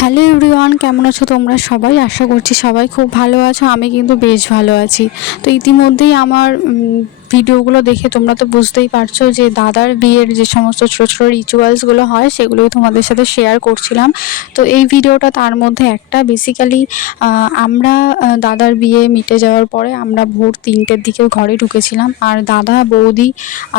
Hello everyone, কেমন আছো তোমরা সবাই? আশা করছি সবাই খুব ভালো আছো। আমি কিন্তু বেশ ভালো আছি। তো ইতিমধ্যেই আমার ভিডিওগুলো দেখে তোমরা তো বুঝতেই পারছো যে দাদার বিয়ের যে সমস্ত ছোটো ছোটো রিচুয়ালসগুলো হয় সেগুলোই তোমাদের সাথে শেয়ার করছিলাম। তো এই ভিডিওটা তার মধ্যে একটা বেসিক্যালি আমরা দাদার বিয়ে মিটে যাওয়ার পরে আমরা ভোর 3টের দিকে ঘরে ঢুকেছিলাম। আর দাদা, বৌদি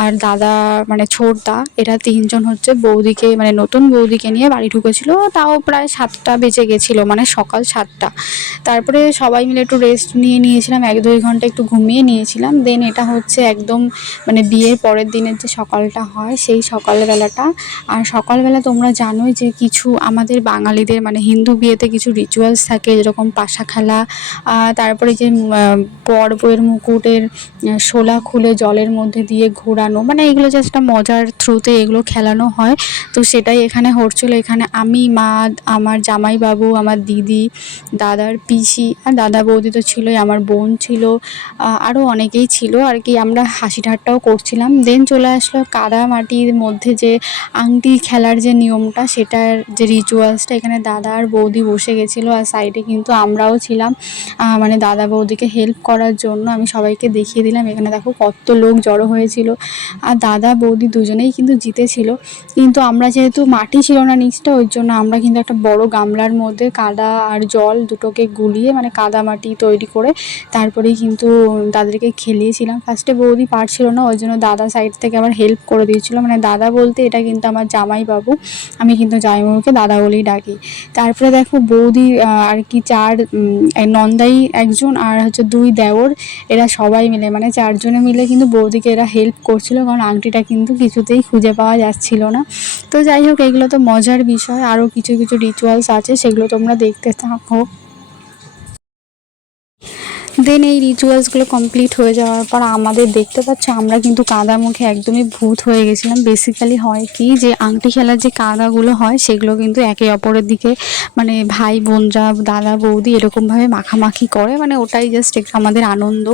আর দাদা মানে ছোটদা, এরা তিনজন হচ্ছে বৌদিকে মানে নতুন বৌদিকে নিয়ে বাড়ি ঢুকেছিল। তাও প্রায় 7টা বেজে গেছিলো, মানে সকাল 7টা। তারপরে সবাই মিলে একটু রেস্ট নিয়েছিলাম, 1-2 ঘন্টা একটু ঘুমিয়ে নিয়েছিলাম। দেন এটা হচ্ছে একদম মানে বিয়ের পরের দিনের যে সকালটা হয় সেই সকালবেলাটা। আর সকালবেলা তোমরা জানোই যে কিছু আমাদের বাঙালিদের মানে হিন্দু বিয়েতে কিছু রিচুয়ালস থাকে, যেরকম পাশা খেলা, তারপরে যে বর বউয়ের মুকুটের শোলা খুলে জলের মধ্যে দিয়ে ঘোরানো, মানে এগুলো জাস্ট একটা মজার থ্রুতে এগুলো খেলানো হয়। তো সেটাই এখানে হচ্ছিলো। এখানে আমি, মা, আমার জামাইবাবু, আমার দিদি, দাদার পিসি আর দাদা বৌদি তো ছিলই, আমার বোন ছিল, আরও অনেকেই ছিল আর কি। আমরা হাসি ঠাট্টাও করছিলাম। দেন চলে আসলো কাদা মাটির মধ্যে যে আংটি খেলার যে নিয়মটা, সেটার যে রিচুয়ালসটা। এখানে দাদা আর বৌদি বসে গেছিলো আর সাইডে কিন্তু আমরাও ছিলাম, মানে দাদা বৌদিকে হেল্প করার জন্য। আমি সবাইকে দেখিয়ে দিলাম, এখানে দেখো কত লোক জড়ো হয়েছিল। আর দাদা বৌদি দুজনেই কিন্তু জিতেছিল। কিন্তু আমরা যেহেতু মাটি ছিল না নিচটা, ওই জন্য আমরা কিন্তু একটা বড় গামলার মধ্যে কাদা আর জল দুটোকে গুলিয়ে মানে কাদা মাটি তৈরি করে তারপরেই কিন্তু তাদেরকে খেলিয়েছিলাম। ফার্স্টে বৌদি পারছিল না, ওই জন্য দাদা সাইড থেকে আবার হেল্প করে দিয়েছিল। মানে দাদা বলতে এটা কিন্তু আমার জামাইবাবু, আমি কিন্তু জামাইবাবুকে দাদা বলেই ডাকি। তারপরে দেখো বৌদি আর কি নন্দাই একজন আর হচ্ছে 2 দেওর, এরা সবাই মিলে মানে 4 জনে মিলে কিন্তু বৌদিকে এরা হেল্প করছিল, কারণ আংটিটা কিন্তু কিছুতেই খুঁজে পাওয়া যাচ্ছিল না। তো যাই হোক, এগুলো তো মজার বিষয়। আরও কিছু কিছু রিচুয়ালস আছে, সেগুলো তোমরা দেখতে থাকো। দেন এই রিচুয়ালসগুলো কমপ্লিট হয়ে যাওয়ার পর আমাদের দেখতে পাচ্ছ আমরা কিন্তু কাদা মুখে একদমই ভূত হয়ে গেছিলাম। বেসিক্যালি হয় কি, যে আংটি খেলার যে কাদাগুলো হয় সেগুলো কিন্তু একে অপরের দিকে মানে ভাই বোনরা, দাদা বৌদি এরকমভাবে মাখামাখি করে, মানে ওটাই জাস্ট একটু আমাদের আনন্দ।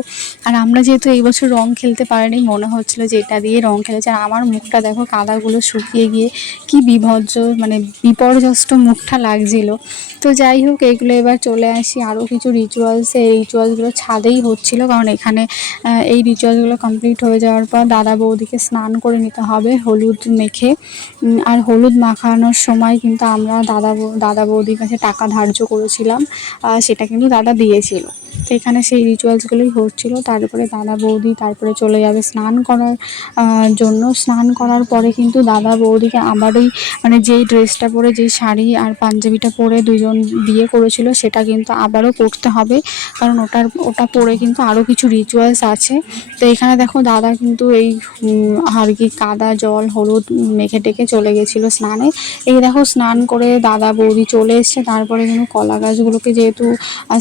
আর আমরা যেহেতু এই বছর রং খেলতে পারিনি, মনে হচ্ছিলো যে এটা দিয়ে রং খেলেছে। আর আমার মুখটা দেখো কাদাগুলো শুকিয়ে গিয়ে কি বিভৎস মানে বিপর্যস্ত মুখটা লাগছিল। তো যাই হোক, এগুলো এবার চলে আসি আরও কিছু রিচুয়ালসে। এই রিচুয়ালসগুলো ছাদেই হচ্ছিল, কারণ এখানে এই রিচুয়ালসগুলো কমপ্লিট হয়ে যাওয়ার পর দাদা বৌদিকে স্নান করে নিতে হবে হলুদ মেখে। আর হলুদ মাখানোর সময় কিন্তু আমরা দাদা বৌদির কাছে টাকা ধার্য করেছিলাম, সেটা কিন্তু দাদা দিয়েছিল। তো এখানে সেই রিচুয়ালসগুলোই হচ্ছিলো। তারপরে দাদা বৌদি তারপরে চলে যাবে স্নান করার জন্য। স্নান করার পরে কিন্তু দাদা বৌদিকে আবারই মানে যেই ড্রেসটা পরে, যেই শাড়ি আর পাঞ্জাবিটা পরে দুজন বিয়ে করেছিল, সেটা কিন্তু আবারও পরতে হবে, কারণ ওটা পরে কিন্তু আরও কিছু রিচুয়ালস আছে। তো এখানে দেখো দাদা কিন্তু এই আর কি কাদা জল হলুদ মেখে টেকে চলে গেছিলো স্নানে। এই দেখো স্নান করে দাদা বৌদি চলে এসছে। তারপরে কিন্তু কলা গাছগুলোকে যেহেতু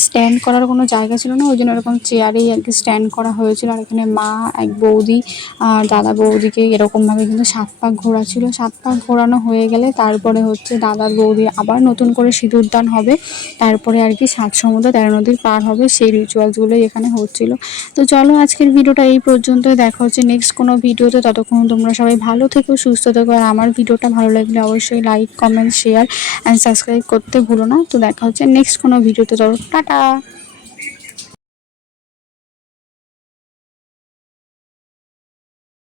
স্ট্যান্ড করার কোনো জায়গা ছিল না, ওই জন্য এরকম চেয়ারেই আর কি স্ট্যান্ড করা হয়েছিল। আর এখানে মা, এক বৌদি আর দাদা বৌদিকে এরকমভাবে কিন্তু 7 পাক ঘোরাচ্ছিল। 7 পাক ঘোরানো হয়ে গেলে তারপরে হচ্ছে দাদার বৌদি আবার নতুন করে সিঁদুরদান হবে, তারপরে আর কি 7 সমুদ্র 13 নদীর পার হবে। সেই রিচুয়ালসগুলোই এখানে হচ্ছিল। তো চলো আজকের ভিডিওটা এই পর্যন্ত, দেখা হচ্ছে নেক্সট কোনো ভিডিওতে। ততক্ষণ তোমরা সবাই ভালো থেকো, সুস্থ থেকো। আর আমার ভিডিওটা ভালো লাগলে অবশ্যই like, comment, share and subscribe করতে ভুলো না। তো দেখা হচ্ছে নেক্সট কোনো ভিডিওতে। চলো টাটা।